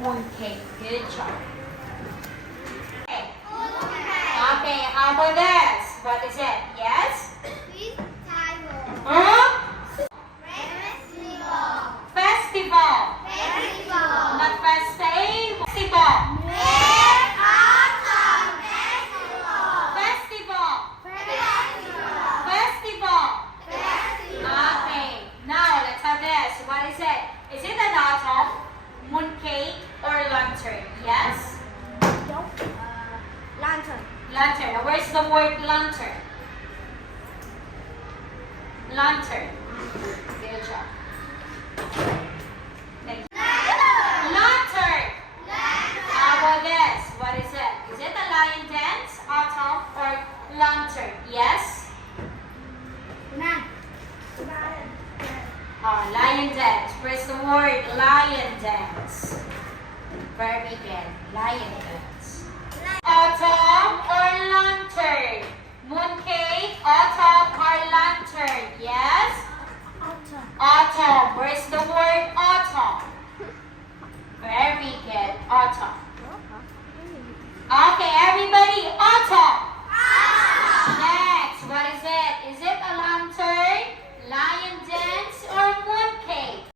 mooncake. Good job. Okay. Okay, how about this? What is it? Yes? Huh? Festival. Not festival. Festival. Festival. Festival. Okay. Now let's have this. What is it? Is it an autumn, mooncake, or lantern? Yes? Lantern. Lantern. Now where's the word lantern? Lantern. Good job. Thank you. Lantern. How about this? What is it? Is it a lion dance, autumn, or lantern? Yes? Lion dance. Where's the word lion dance? Very good. Lion dance. Autumn or lantern? Mooncake, autumn or lantern? Yes? Autumn. Where's the word autumn? Very good. Autumn. Okay, everybody,